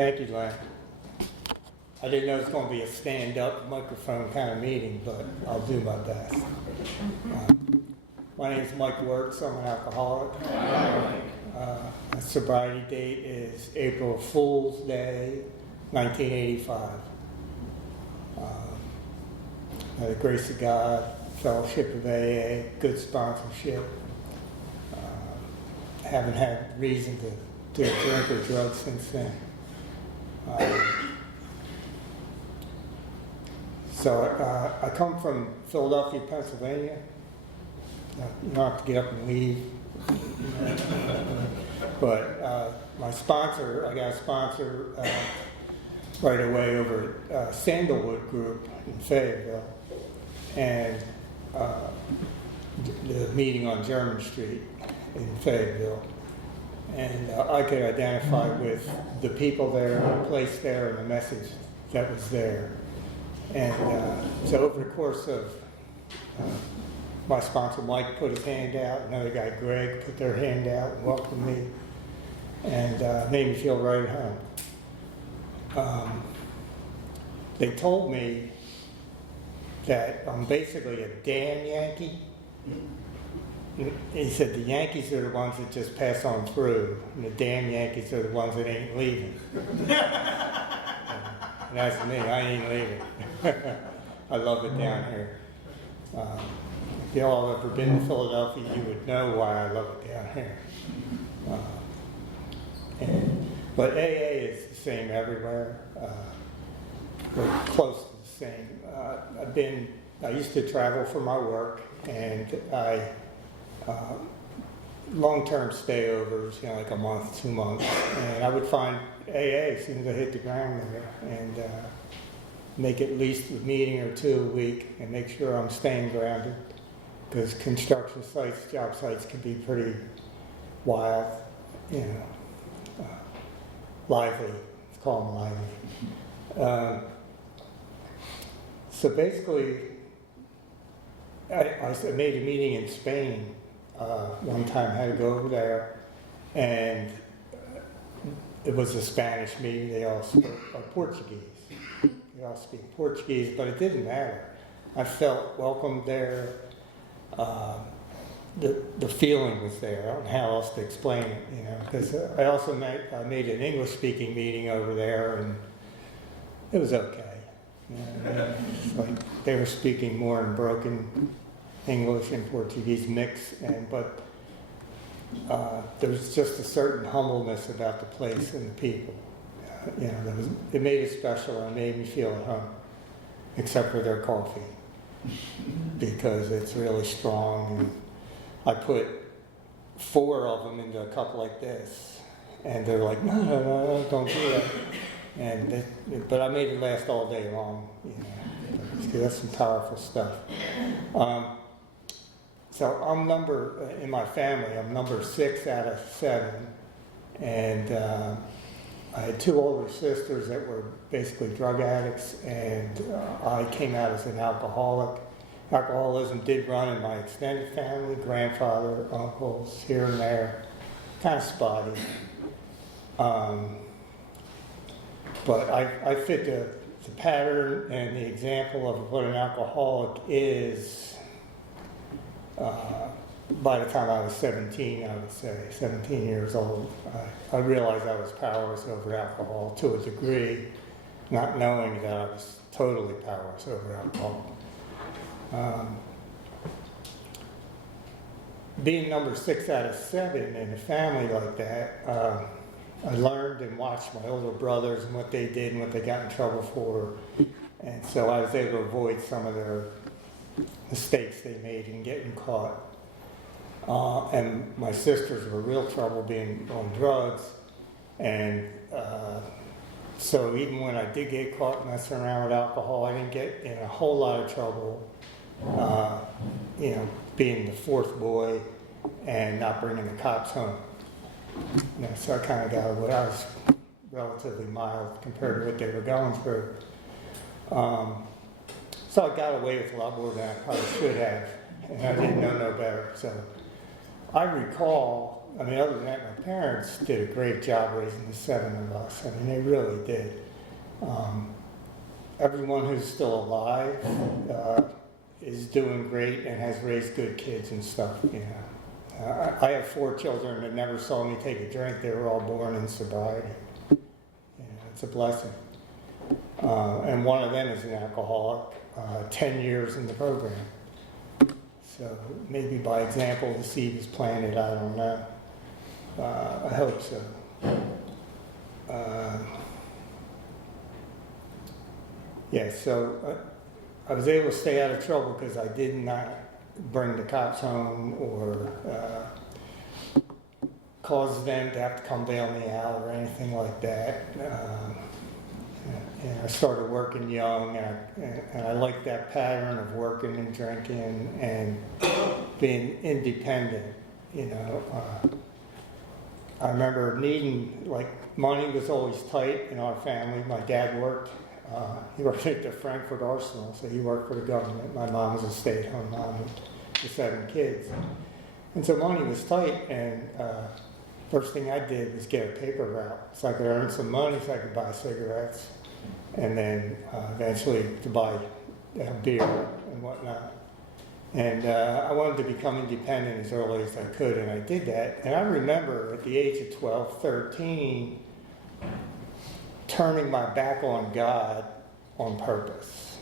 Thank you, Len. I didn't know it was going to be a stand-up microphone kind of meeting, but I'll do my best. My name is Mike Wirtz. I'm an alcoholic. My sobriety date is April Fool's Day, 1985. By the grace of God, fellowship of AA, good sponsorship. Haven't had reason to drink or drugs since then. So I come from Philadelphia, Pennsylvania. You don't have to get up and leave. But my sponsor, I got a sponsor right away over at Sandalwood Group in Fayetteville, and the meeting on German Street in Fayetteville. And I could identify with the people there, the place there, and the message that was there. And so over the course of my sponsor Mike put his hand out, another guy Greg put their hand out and welcomed me, and made me feel right at home. They told me that I'm basically a damn Yankee. He said the Yankees are the ones that just pass on through, and the damn Yankees are the ones that ain't leaving. And that's me, I ain't leaving. I love it down here. If y'all have ever been to Philadelphia, you would know why I love it down here. But AA is the same everywhere. We're close to the same. I used to travel for my work, and I long-term stayovers, like a month, 2 months, and I would find AA as soon as I hit the ground there, and make at least a meeting or two a week, and make sure I'm staying grounded, because construction sites, job sites can be pretty wild, lively. Let's call them lively. So basically, I made a meeting in Spain. One time I had to go over there, and it was a Spanish meeting. They all spoke Portuguese. They all speak Portuguese, but it didn't matter. I felt welcome there. The feeling was there. I don't know how else to explain it, because I also made an English-speaking meeting over there, and it was okay. It's like they were speaking more in broken English and Portuguese mix, but there was just a certain humbleness about the place and the people. It made it special and made me feel at home, except for their coffee, because it's really strong. And I put 4 of them into a cup like this, and they're like, no, don't do that. But I made it last all day long. That's some powerful stuff. So in my family, I'm number 6 out of 7, and I had 2 older sisters that were basically drug addicts, and I came out as an alcoholic. Alcoholism did run in my extended family, grandfather, uncles, here and there, kind of spotty. But I fit the pattern and the example of what an alcoholic is. By the time I was 17, I would say, 17 years old, I realized I was powerless over alcohol to a degree, not knowing that I was totally powerless over alcohol. Being number 6 out of 7 in a family like that, I learned and watched my older brothers and what they did and what they got in trouble for. And so I was able to avoid some of their mistakes they made in getting caught. And my sisters were real trouble being on drugs. And so even when I did get caught messing around with alcohol, I didn't get in a whole lot of trouble, being the 4th boy and not bringing the cops home. So I kind of got away. I was relatively mild compared to what they were going through. So I got away with a lot more than I probably should have, and I didn't know no better. So I recall I mean, other than that, my parents did a great job raising the 7 of us. I mean, they really did. Everyone who's still alive is doing great and has raised good kids and stuff, you know. I have 4 children that never saw me take a drink. They were all born in sobriety. You know, it's a blessing. And one of them is an alcoholic, 10 years in the program. So maybe by example the seed is planted, I don't know. I hope so. Yeah, so I was able to stay out of trouble because I did not bring the cops home or cause them to have to come bail me out or anything like that. And I started working young, and I liked that pattern of working and drinking and being independent, you know. I remember needing, like, money was always tight in our family. My dad worked. He worked at the Frankfurt Arsenal, so he worked for the government. My mom was a stay-at-home mom with 7 kids. And so money was tight, and first thing I did was get a paper route so I could earn some money so I could buy cigarettes, and then eventually to buy beer and whatnot. And I wanted to become independent as early as I could, and I did that. And I remember at the age of 12, 13, turning my back on God on purpose.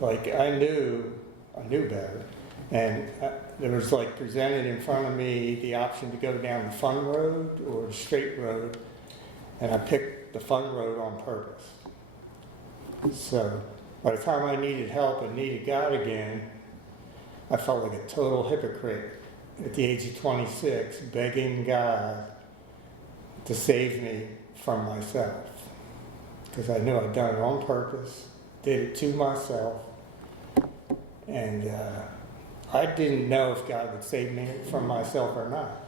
Like I knew better. And there was like presented in front of me the option to go down the fun road or the straight road, and I picked the fun road on purpose. So by the time I needed help and needed God again, I felt like a total hypocrite at the age of 26, begging God to save me from myself. Because I knew I'd done it on purpose, did it to myself, and I didn't know if God would save me from myself or not.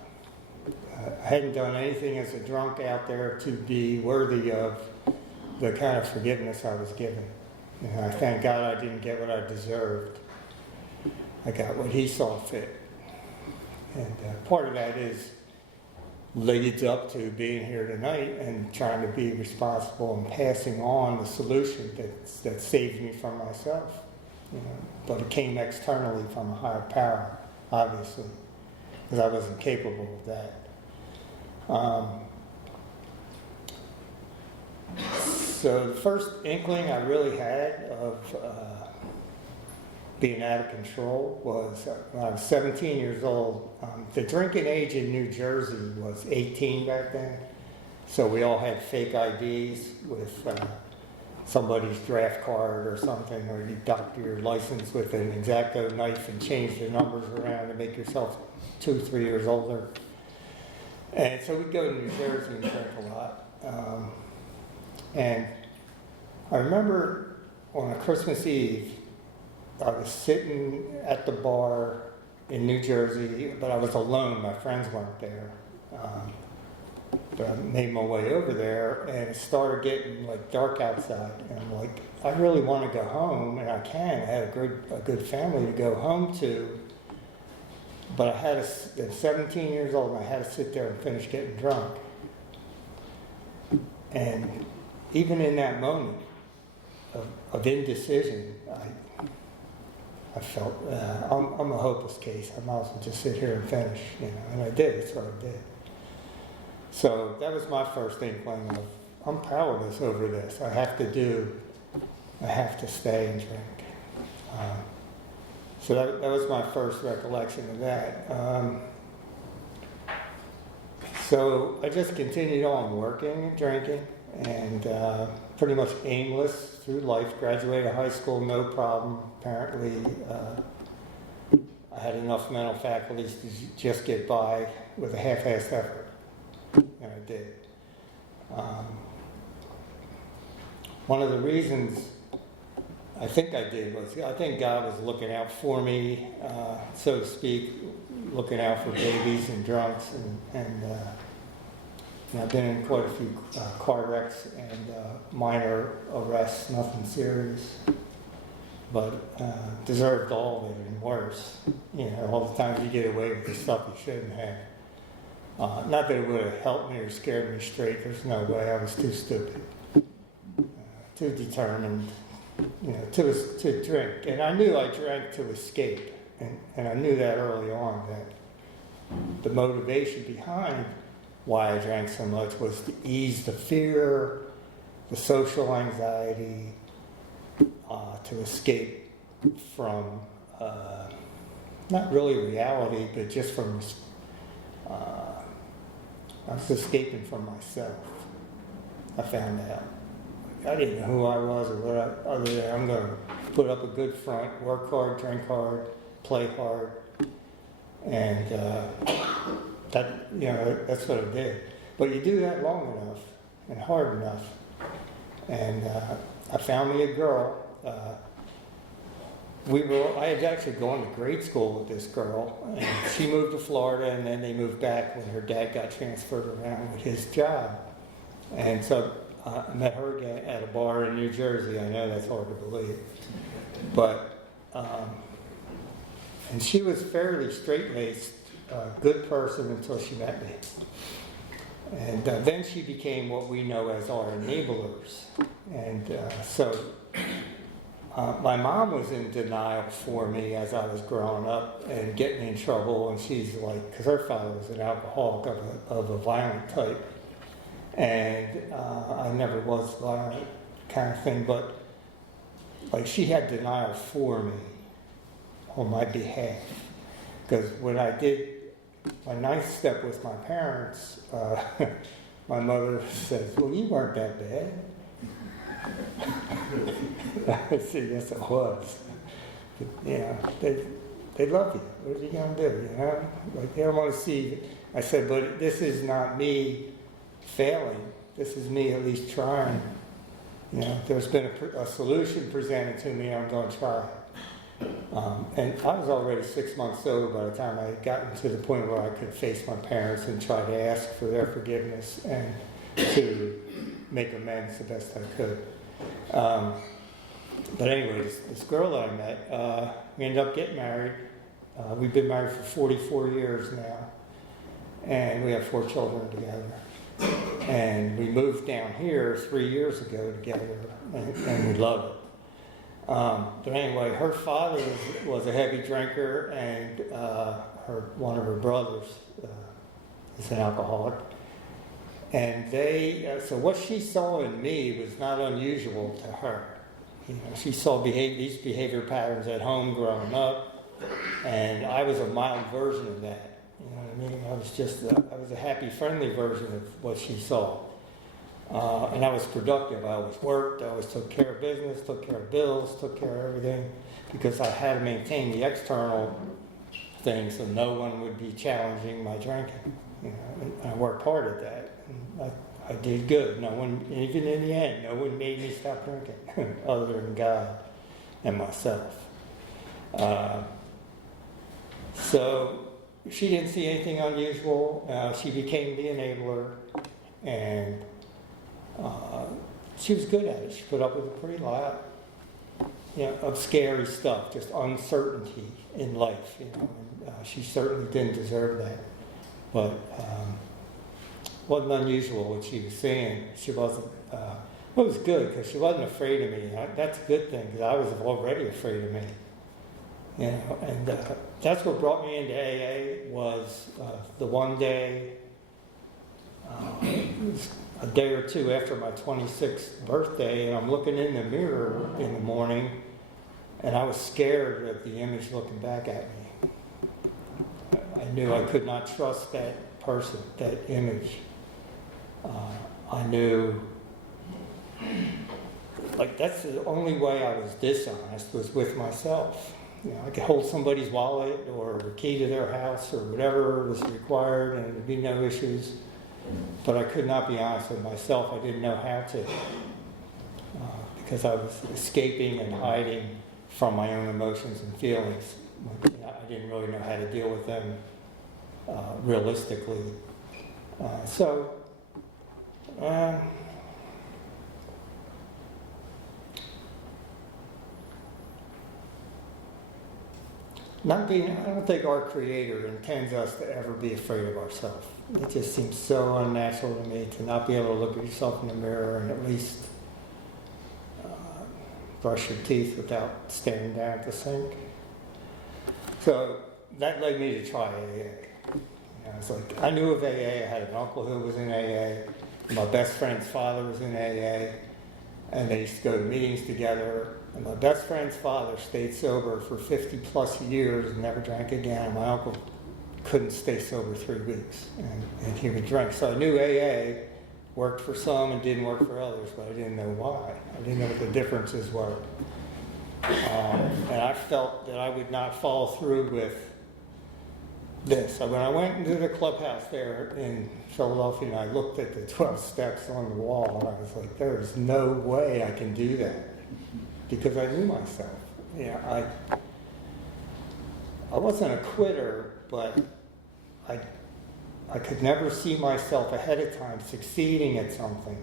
I hadn't done anything as a drunk out there to be worthy of the kind of forgiveness I was given. And I thank God I didn't get what I deserved. I got what He saw fit. And part of that is leads up to being here tonight and trying to be responsible and passing on the solution that saved me from myself. You know, but it came externally from a higher power, obviously, because I wasn't capable of that. So the first inkling I really had of being out of control was when I was 17 years old. The drinking age in New Jersey was 18 back then, so we all had fake IDs with somebody's draft card or something, or you doctor your license with an X-Acto knife and change the numbers around to make yourself 2-3 years older. And so we'd go to New Jersey and drink a lot. And I remember on a Christmas Eve, I was sitting at the bar in New Jersey, but I was alone. My friends weren't there. But I made my way over there, and it started getting like dark outside. And I'm like, I really want to go home, and I can. I had a good family to go home to. But I had at 17 years old, and I had to sit there and finish getting drunk. And even in that moment of indecision, I felt I'm a hopeless case. I might as well just sit here and finish, you know. And I did. That's what I did. So that was my first inkling of I'm powerless over this. I have to stay and drink. So that was my first recollection of that. So I just continued on working and drinking, and pretty much aimless through life. Graduated high school, no problem. Apparently, I had enough mental faculties to just get by with a half-assed effort, and I did. One of the reasons I think I did was I think God was looking out for me, so to speak, looking out for babies and drunks, and I've been in quite a few car wrecks and minor arrests, nothing serious, but deserved all of it and worse. You know, all the times you get away with the stuff you shouldn't have. Not that it would have helped me or scared me straight. There's no way. I was too stupid, too determined, to drink. And I knew I drank to escape. And I knew that early on, that the motivation behind why I drank so much was to ease the fear, the social anxiety, to escape from not really reality, but just from, I was escaping from myself. I found out. I didn't know who I was or what other than I'm going to put up a good front, work hard, drink hard, play hard, and that's what I did. But you do that long enough and hard enough, and I found me a girl. I had actually gone to grade school with this girl, and she moved to Florida, and then they moved back when her dad got transferred around with his job. And so I met her again at a bar in New Jersey. I know that's hard to believe. But, and she was fairly straight-laced, good person until she met me. And then she became what we know as our enablers. And my mom was in denial for me as I was growing up and getting in trouble. And she's like, because her father was an alcoholic of a violent type. And I never was violent kind of thing. But like she had denial for me on my behalf. Because when I did my ninth step with my parents, my mother says, well, you weren't that bad. I said, yes, I was. But, they love you. What are you going to do, Like, they don't want to see. I said, but this is not me failing. This is me at least trying. If there's been a solution presented to me, I'm going to try. And I was already 6 months sober by the time I had gotten to the point where I could face my parents and try to ask for their forgiveness and to make amends the best I could. But anyways, this girl that I met, we ended up getting married. We've been married for 44 years now, and we have 4 children together. And we moved down here 3 years ago together, and we love it. But anyway, her father was a heavy drinker, and one of her brothers is an alcoholic. And so what she saw in me was not unusual to her. She saw these behavior patterns at home growing up, and I was a mild version of that. You know what I mean? I was a happy, friendly version of what she saw. And I was productive. I always worked, I always took care of business, took care of bills, took care of everything, because I had to maintain the external things so no one would be challenging my drinking. And I worked hard at that. And I did good. No one, even in the end, no one made me stop drinking other than God and myself. So she didn't see anything unusual. She became the enabler, and she was good at it. She put up with a pretty lot, of scary stuff, just uncertainty in life. And, she certainly didn't deserve that, but wasn't unusual what she was saying. She wasn't. It was good because she wasn't afraid of me. That's a good thing because I was already afraid of me. And that's what brought me into AA was the one day. It was a day or two after my 26th birthday, and I'm looking in the mirror in the morning, and I was scared of the image looking back at me. I knew I could not trust that person, that image. I knew, that's the only way I was dishonest was with myself. I could hold somebody's wallet or the key to their house or whatever was required, and there'd be no issues. But I could not be honest with myself. I didn't know how to, because I was escaping and hiding from my own emotions and feelings. I didn't really know how to deal with them realistically. I don't think our Creator intends us to ever be afraid of ourselves. It just seems so unnatural to me to not be able to look at yourself in the mirror and at least brush your teeth without staring down at the sink. So that led me to try AA. It's like, I knew of AA. I had an uncle who was in AA. My best friend's father was in AA. And they used to go to meetings together. And my best friend's father stayed sober for 50 plus years and never drank again. My uncle couldn't stay sober 3 weeks, and he would drink. So I knew AA worked for some and didn't work for others, but I didn't know why. I didn't know what the differences were. And I felt that I would not follow through with this. So when I went into the clubhouse there in Philadelphia and I looked at the 12 steps on the wall, and I was like, there is no way I can do that, because I knew myself. I wasn't a quitter, but I could never see myself ahead of time succeeding at something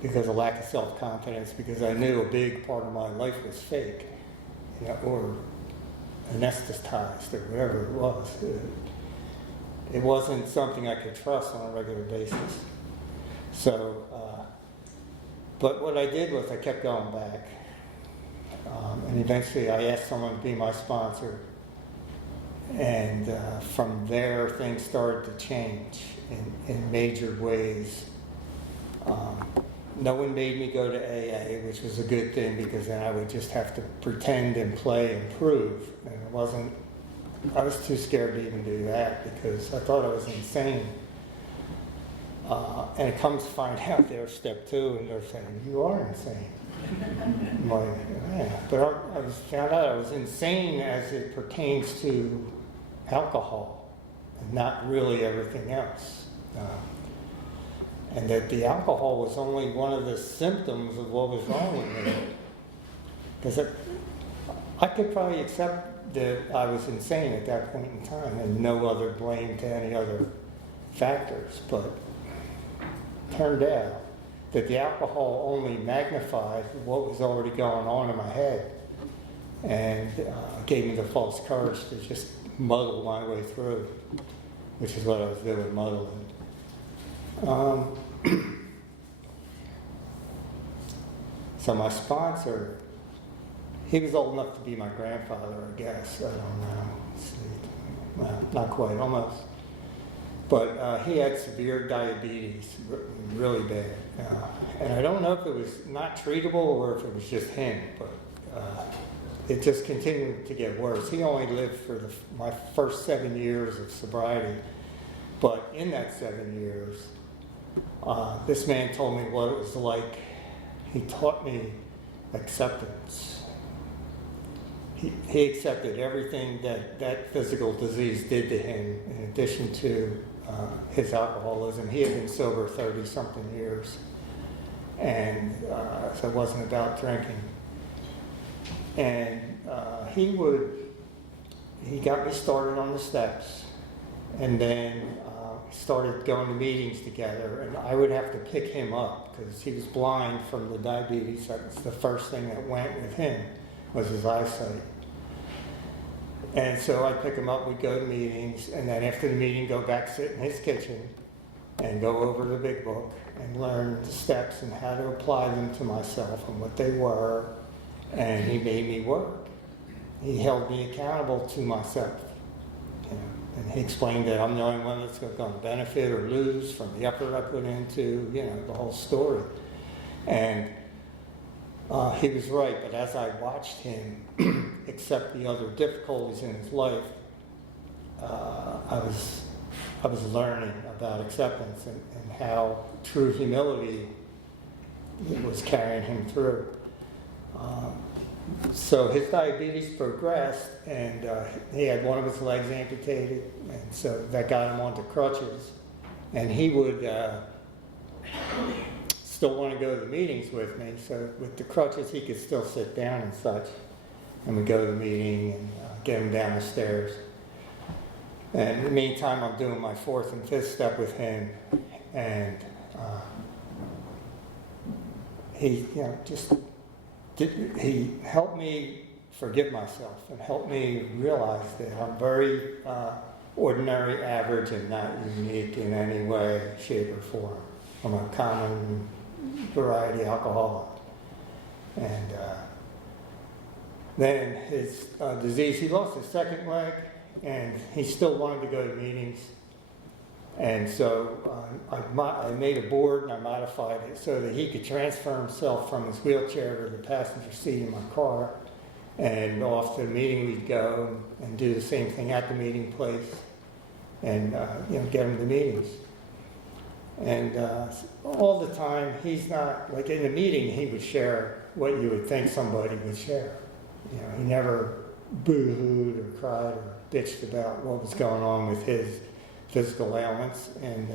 because of lack of self-confidence, because I knew a big part of my life was fake, or anesthetized, or whatever it was. It wasn't something I could trust on a regular basis. So, but what I did was I kept going back. And eventually I asked someone to be my sponsor. And from there, things started to change in major ways. No one made me go to AA, which was a good thing, because then I would just have to pretend and play and prove. And I was too scared to even do that, because I thought I was insane. And it comes to find out there's step 2, and they're saying, you are insane. I'm like, yeah. But I found out I was insane as it pertains to alcohol, and not really everything else. And that the alcohol was only one of the symptoms of what was wrong with me. Because I could probably accept that I was insane at that point in time, and no other blame to any other factors. But it turned out that the alcohol only magnified what was already going on in my head, and gave me the false courage to just muddle my way through, which is what I was doing, muddling. So my sponsor, he was old enough to be my grandfather, I guess. I don't know. Let's see. Well, not quite, almost. But he had severe diabetes, really bad. And I don't know if it was not treatable or if it was just him, but it just continued to get worse. He only lived for my first 7 years of sobriety. But in that 7 years, this man told me what it was like. He taught me acceptance. He accepted everything that physical disease did to him, in addition to his alcoholism. He had been sober 30-something years, and so it wasn't about drinking. And he got me started on the steps, and then started going to meetings together, and I would have to pick him up because he was blind from the diabetes. That was the first thing that went with him, was his eyesight. And so I'd pick him up, we'd go to meetings, and then after the meeting go back, sit in his kitchen and go over the big book and learn the steps and how to apply them to myself and what they were. And he made me work. He held me accountable to myself. And he explained that I'm the only one that's going to benefit or lose from the effort I put into, the whole story. And he was right, but as I watched him accept the other difficulties in his life, I was learning about acceptance and how true humility was carrying him through. So his diabetes progressed, and he had one of his legs amputated, and so that got him onto crutches. And he would still want to go to the meetings with me, so with the crutches he could still sit down and such. And we'd go to the meeting and get him down the stairs. And in the meantime, I'm doing my 4th and 5th step with him, and he, he helped me forgive myself and help me realize that I'm very ordinary, average, and not unique in any way, shape, or form. I'm a common variety alcoholic. And then his disease, he lost his second leg, and he still wanted to go to meetings. And so I made a board and I modified it so that he could transfer himself from his wheelchair to the passenger seat in my car. And off to the meeting we'd go and do the same thing at the meeting place and get him to meetings. And all the time, he's not, like in a meeting, he would share what you would think somebody would share. He never boo-hooed or cried or bitched about what was going on with his physical ailments. And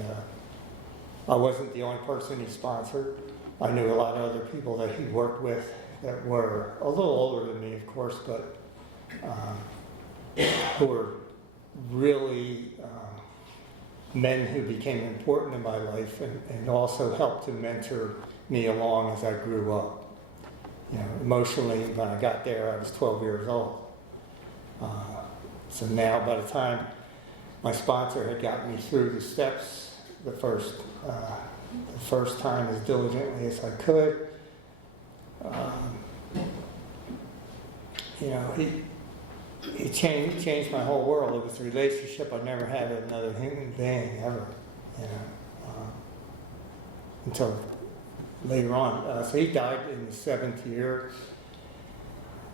I wasn't the only person he sponsored. I knew a lot of other people that he worked with that were a little older than me, of course, but who were really men who became important in my life and also helped to mentor me along as I grew up. Emotionally, when I got there, I was 12 years old. So now, by the time my sponsor had gotten me through the steps the first time as diligently as I could, he changed my whole world. It was a relationship I never had with another human being ever, until later on. So he died in the 7th year,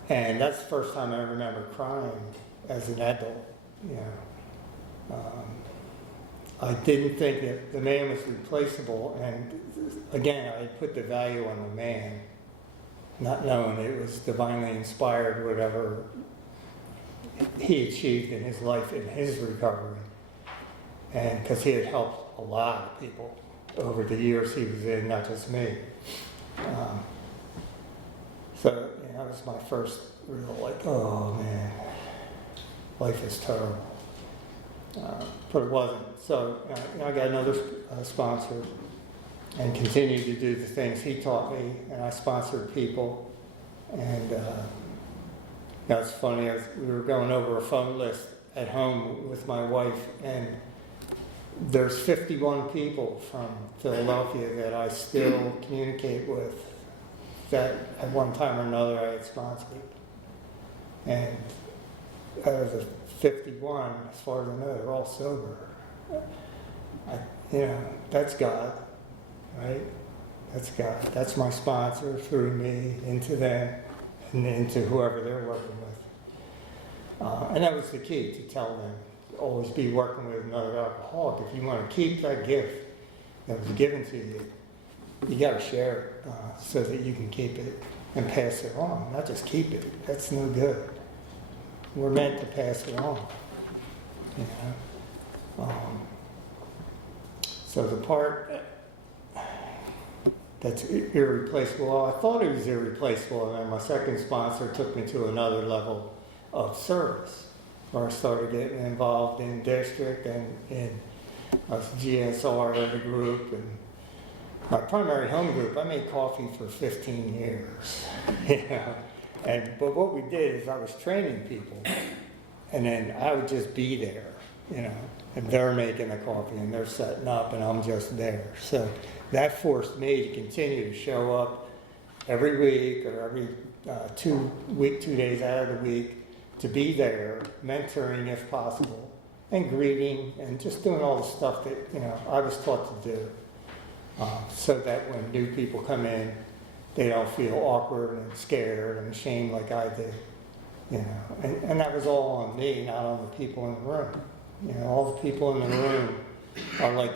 and that's the first time I remember crying as an adult. I didn't think that the man was replaceable, and again, I put the value on the man, not knowing it was divinely inspired, whatever he achieved in his life, in his recovery. And because he had helped a lot of people over the years he was in, not just me. So that was my first real, oh man, life is terrible. But it wasn't. So I got another sponsor and continued to do the things he taught me, and I sponsored people. And it's funny, we were going over a phone list at home with my wife, and there's 51 people from Philadelphia that I still communicate with that at one time or another I had sponsored. And out of the 51, as far as I know, they're all sober. That's God, right? That's God. That's my sponsor through me into them and into whoever they're working with. And that was the key, to tell them, always be working with another alcoholic. If you want to keep that gift that was given to you, you got to share it so that you can keep it and pass it on. Not just keep it. That's no good. We're meant to pass it on. So the part that's irreplaceable, well, I thought it was irreplaceable, and then my second sponsor took me to another level of service, where I started getting involved in district and in GSR of the group, and my primary home group. I made coffee for 15 years, but what we did is I was training people, and then I would just be there, and they're making the coffee and they're setting up, and I'm just there. So that forced me to continue to show up every week or every 2 days out of the week, to be there, mentoring if possible, and greeting, and just doing all the stuff that I was taught to do, so that when new people come in, they don't feel awkward and scared and ashamed like I did, and that was all on me, not on the people in the room. All the people in the room are like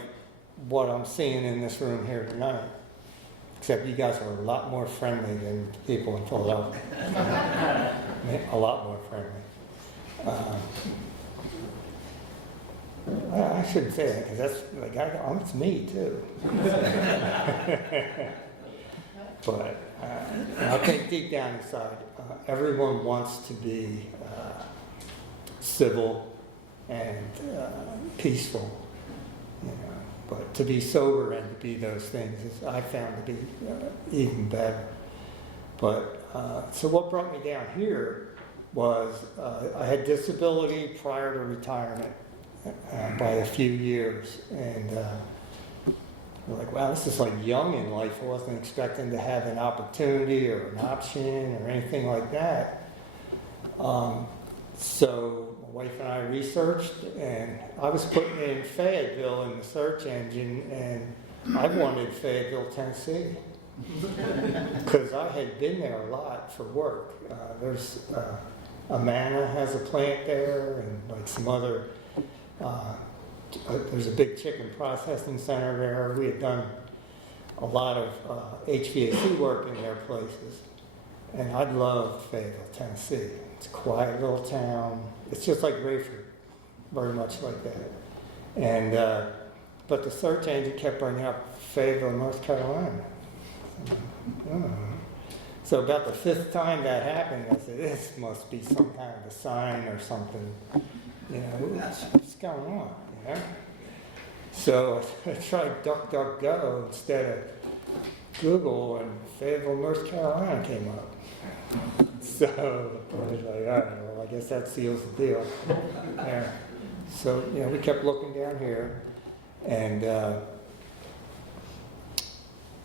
what I'm seeing in this room here tonight, except you guys are a lot more friendly than people in Philadelphia. A lot more friendly. I shouldn't say that, because that's like it's me too. But I think deep down inside, everyone wants to be civil and peaceful, but to be sober and to be those things is, I found to be even better. But so what brought me down here was I had disability prior to retirement by a few years, and we're like, wow, this is like young in life. I wasn't expecting to have an opportunity or an option or anything like that. So my wife and I researched, and I was putting in Fayetteville in the search engine, and I wanted Fayetteville, Tennessee, because I had been there a lot for work. There's Amana has a plant there, and like some other. There's a big chicken processing center there. We had done a lot of HVAC work in their places, and I loved Fayetteville, Tennessee. It's a quiet little town. It's just like Rayford, very much like that. And but the search engine kept bringing up Fayetteville, North Carolina. Oh. So about the 5th time that happened, I said, this must be some kind of a sign or something. You know, what's going on? You know? So I tried DuckDuckGo instead of Google, and Fayetteville, North Carolina came up. So I was like, all right, well, I guess that seals the deal. Yeah. So, you know, we kept looking down here, and, you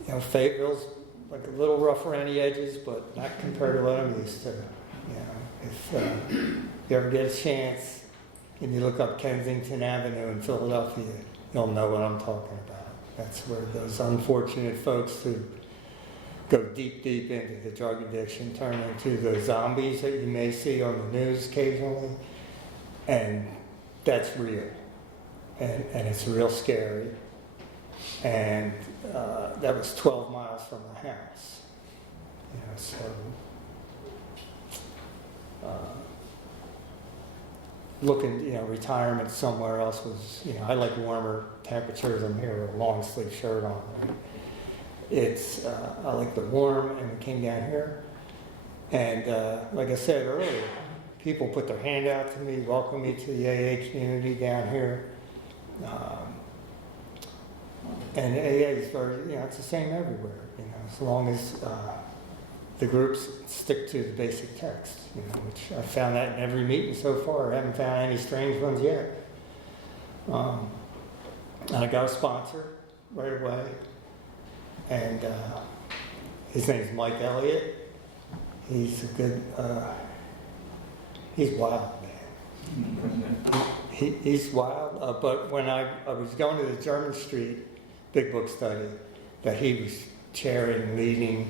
know, Fayetteville's like a little rough around the edges, but not compared to what I'm used to. You know, if you ever get a chance and you look up Kensington Avenue in Philadelphia, you'll know what I'm talking about. That's where those unfortunate folks who go deep into the drug addiction turn into the zombies that you may see on the news occasionally. And that's real. And it's real scary. And that was 12 miles from the house. You know, so looking, you know, retirement somewhere else was, you know, I like warmer temperatures. I'm here with a long sleeve shirt on. Right? It's, I like the warm, and we came down here. And like I said earlier, people put their hand out to me, welcome me to the AA community down here. And AA is very, you know, it's the same everywhere, you know, as long as the groups stick to the basic text, you know, which I found that in every meeting so far. I haven't found any strange ones yet. And I got a sponsor right away, and his name's Mike Elliott. He's a good, he's wild, man. He's wild, but when I was going to the German Street Big Book study that he was chairing, leading,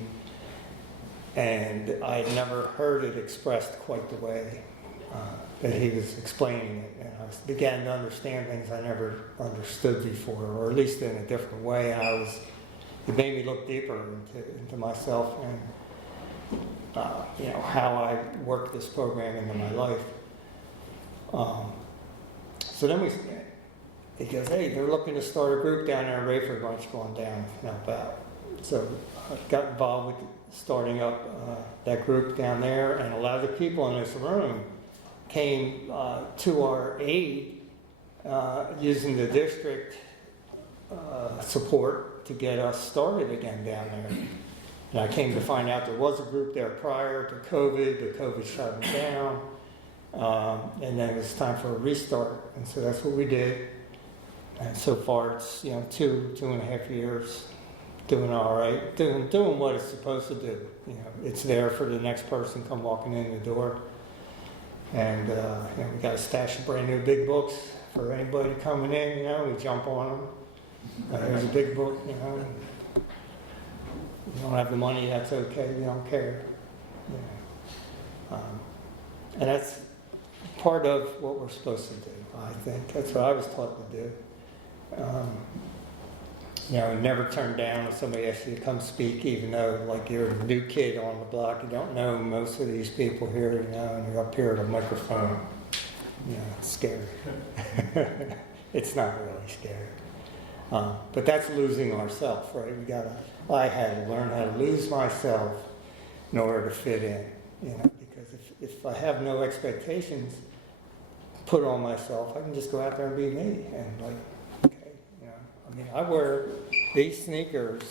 and I had never heard it expressed quite the way that he was explaining it. And I began to understand things I never understood before, or at least in a different way. And it made me look deeper into myself and you know, how I work this program into my life. So then he goes, hey, they're looking to start a group down there in Rayford. Why don't you go on down and help out? So I got involved with starting up that group down there, and a lot of the people in this room came to our aid using the district support to get us started again down there. And I came to find out there was a group there prior to COVID. The COVID shut them down. And then it was time for a restart, and so that's what we did. And so far, it's, you know, 2.5 years, doing all right, doing what it's supposed to do. You know, it's there for the next person come walking in the door, and you know, we got a stash of brand new big books for anybody coming in. You know, we jump on them. There's a big book. You know, you don't have the money, that's okay. We don't care. You know. And that's part of what we're supposed to do, I think. That's what I was taught to do. You know, never turn down if somebody asks you to come speak, even though, like, you're a new kid on the block. You don't know most of these people here, you know, and you're up here at a microphone. You know, it's scary. It's not really scary. But that's losing ourselves, right? I had to learn how to lose myself in order to fit in, you know, because if I have no expectations put on myself, I can just go out there and be me. And like, okay, you know, I mean, I wear these sneakers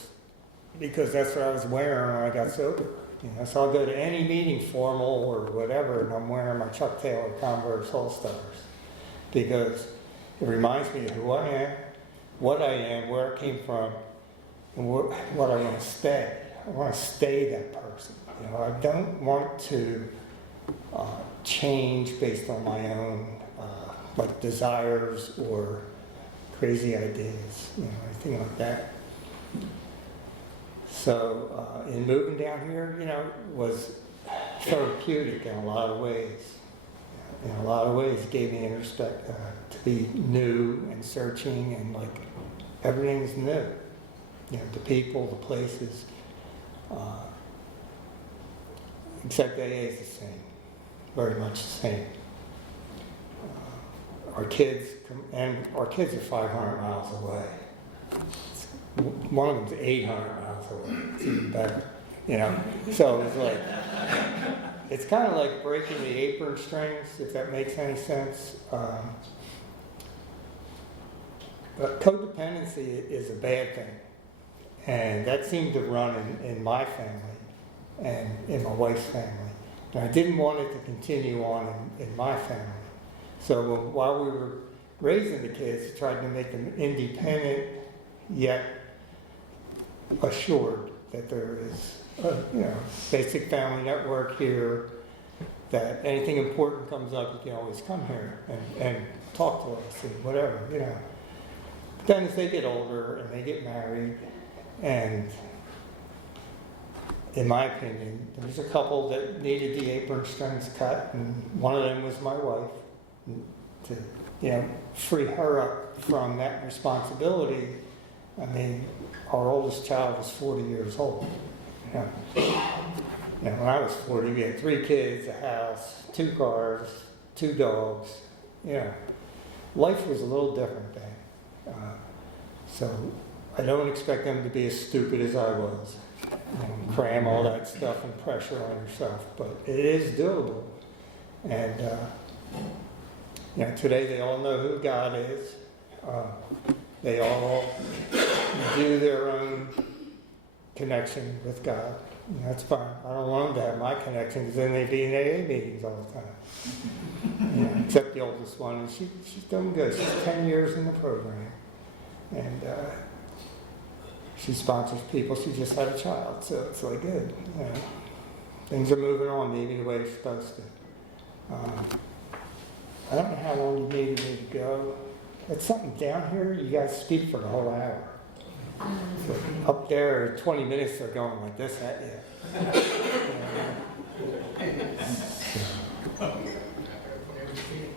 because that's what I was wearing when I got sober. You know, so I'll go to any meeting, formal or whatever, and I'm wearing my Chuck Taylor Converse All-Stars because it reminds me of who I am, what I am, where I came from, and what I want to stay. I want to stay that person. You know, I don't want to change based on my own like desires or crazy ideas, you know, anything like that. So in moving down here, you know, was therapeutic in a lot of ways. In a lot of ways, it gave me respect to be new and searching, and like everything's new. You know, the people, the places. Except AA is the same, very much the same. Our kids are 500 miles away. One of them's 800 miles away. It's even better, you know. So it's like, it's kind of like breaking the apron strings, if that makes any sense. But codependency is a bad thing, and that seemed to run in my family and in my wife's family. And I didn't want it to continue on in my family. So while we were raising the kids, tried to make them independent, yet assured that there is a, you know, basic family network here, that anything important comes up, you can always come here and talk to us and whatever, you know. But then as they get older and they get married, and in my opinion, there was a couple that needed the apron strings cut, and one of them was my wife, to, you know, free her up from that responsibility. I mean, our oldest child was 40 years old. You know, when I was 40, we had 3 kids, a house, 2 cars, 2 dogs. You know, life was a little different then. So I don't expect them to be as stupid as I was, and cram all that stuff and pressure on yourself, but it is doable. And you know, today they all know who God is. They all do their own connection with God. And that's fine. I don't want them to have my connection, because then they'd be in AA meetings all the time. You know, except the oldest one, and she's done good. She's 10 years in the program. And she sponsors people. She just had a child, so it's like good. You know, things are moving on maybe the way they're supposed to. I don't know how long you needed me to go. It's something down here, you guys speak for the whole hour. So up there, 20 minutes, they're going like this at you.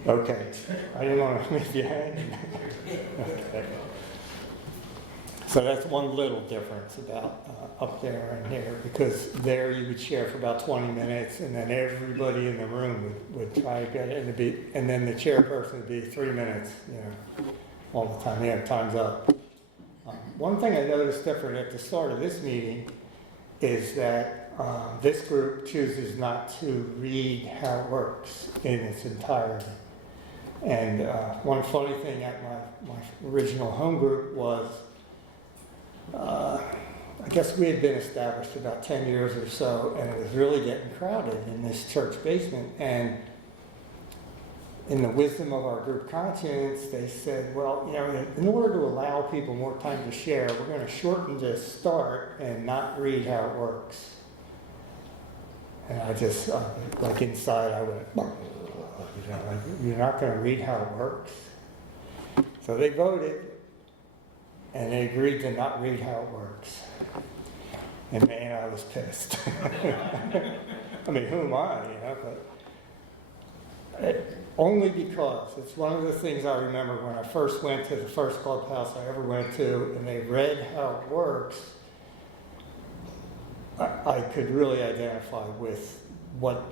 Okay, I didn't want to leave you hanging. Okay. So that's one little difference about up there and here, because there you would share for about 20 minutes, and then everybody in the room would try to get it, and then the chairperson would be 3 minutes, you know, all the time. Yeah, time's up. One thing I noticed different at the start of this meeting is that this group chooses not to read how it works in its entirety. And one funny thing at my original home group was, I guess we had been established about 10 years or so, and it was really getting crowded in this church basement. And in the wisdom of our group conscience, they said, well, you know, in order to allow people more time to share, we're going to shorten this start and not read how it works. And I just, like inside, I went, you know, like, you're not going to read how it works? So they voted, and they agreed to not read how it works. And man, I was pissed. I mean, who am I, you know? But only because it's one of the things I remember when I first went to the first clubhouse I ever went to, and they read how it works. I could really identify with what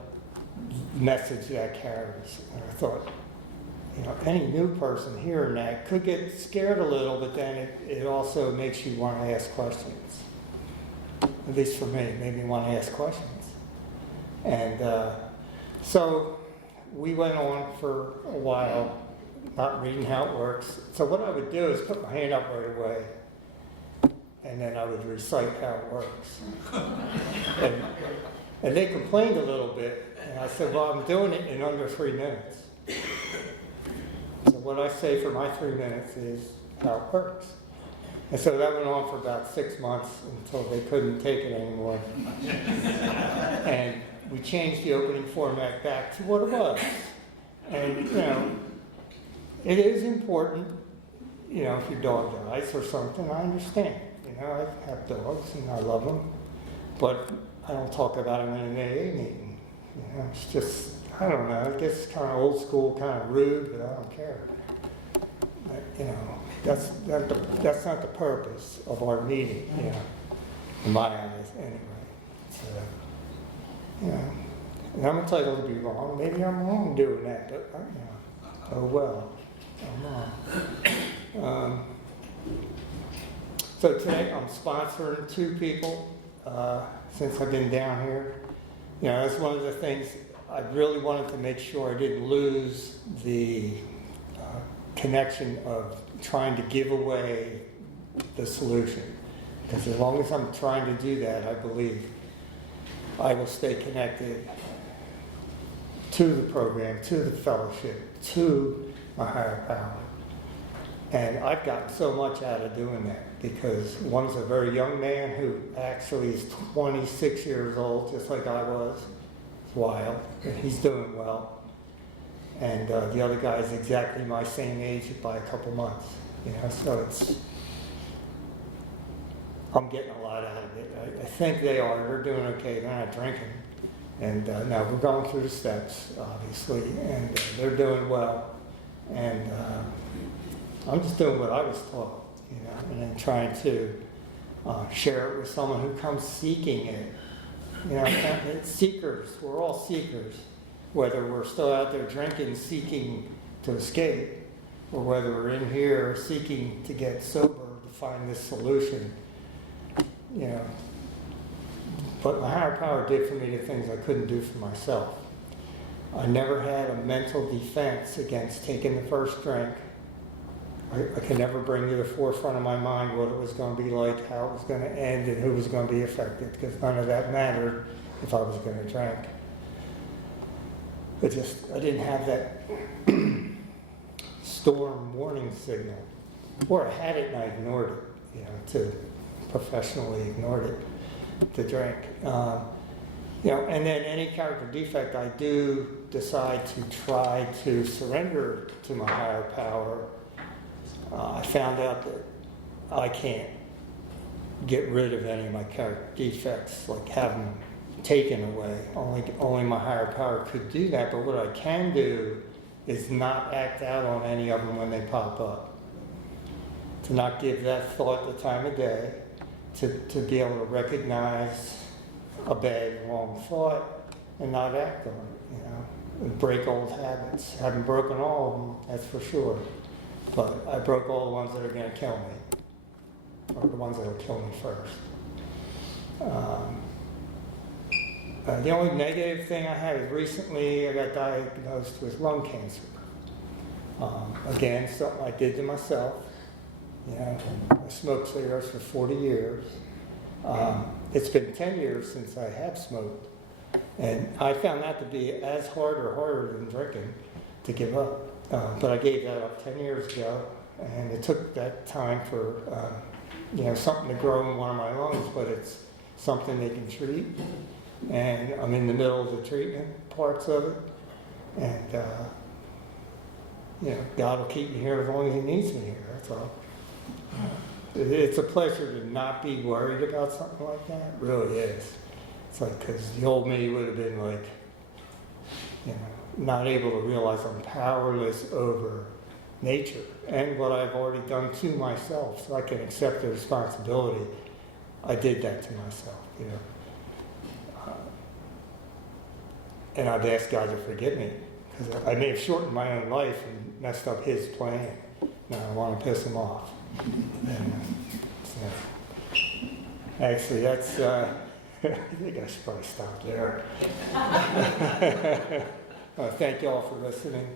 message that carries. And I thought, you know, any new person hearing that could get scared a little, but then it also makes you want to ask questions. At least for me, it made me want to ask questions. And so we went on for a while, not reading how it works. So what I would do is put my hand up right away. and then I would recite how it works. and, and they complained a little bit, and I said, well, I'm doing it in under 3 minutes. So what I say for my 3 minutes is how it works. And so that went on for about 6 months until they couldn't take it anymore. And we changed the opening format back to what it was. And, you know, it is important, you know, if your dog dies or something, I understand. You know, I have dogs and I love them, but I don't talk about them in an AA meeting. You know, it's just, I don't know, I guess it's kind of old school, kind of rude, but I don't care. But, you know, that's not the purpose of our meeting, you know, in my eyes, anyway. So, you know, and I'm entitled to be wrong. Maybe I'm wrong doing that, but, you know, oh well, I'm wrong. So today I'm sponsoring 2 people since I've been down here. You know, that's one of the things I really wanted to make sure I didn't lose the connection of trying to give away the solution. Because as long as I'm trying to do that, I believe I will stay connected to the program, to the fellowship, to my higher power. And I've gotten so much out of doing that, because one's a very young man who actually is 26 years old, just like I was. It's wild. And he's doing well. And the other guy is exactly my same age by a couple months. You know, so I'm getting a lot out of it. I think they are. They're doing okay. They're not drinking. And now we're going through the steps, obviously, and they're doing well. And I'm just doing what I was taught, you know, and then trying to share it with someone who comes seeking it. You know, it's seekers. We're all seekers, whether we're still out there drinking, seeking to escape, or whether we're in here seeking to get sober to find this solution. You know, but my higher power did for me the things I couldn't do for myself. I never had a mental defense against taking the first drink. I could never bring to the forefront of my mind what it was going to be like, how it was going to end, and who was going to be affected, because none of that mattered if I was going to drink. I didn't have that storm warning signal. Or I had it and I ignored it, you know, to professionally ignored it to drink. You know, and then any character defect, I do decide to try to surrender to my higher power. I found out that I can't get rid of any of my character defects, like have them taken away. Only my higher power could do that, but what I can do is not act out on any of them when they pop up. To not give that thought the time of day, to be able to recognize a bad, wrong thought and not act on it, you know, and break old habits. I haven't broken all of them, that's for sure. But I broke all the ones that are going to kill me, or the ones that will kill me first. The only negative thing I had is recently I got diagnosed with lung cancer. Again, something I did to myself. You know, I smoked cigarettes for 40 years. It's been 10 years since I have smoked. And I found that to be as hard or harder than drinking to give up. But I gave that up 10 years ago, and it took that time for you know, something to grow in one of my lungs, but it's something they can treat. And I'm in the middle of the treatment parts of it. And you know, God will keep me here as long as He needs me here, that's all. It's a pleasure to not be worried about something like that. It really is. It's like, because the old me would have been like, you know, not able to realize I'm powerless over nature and what I've already done to myself, so I can accept the responsibility. I did that to myself, you know. And I've asked God to forgive me, because I may have shortened my own life and messed up His plan. Now I want to piss Him off. And, so, actually, that's, I think I should probably stop there. Thank you all for listening.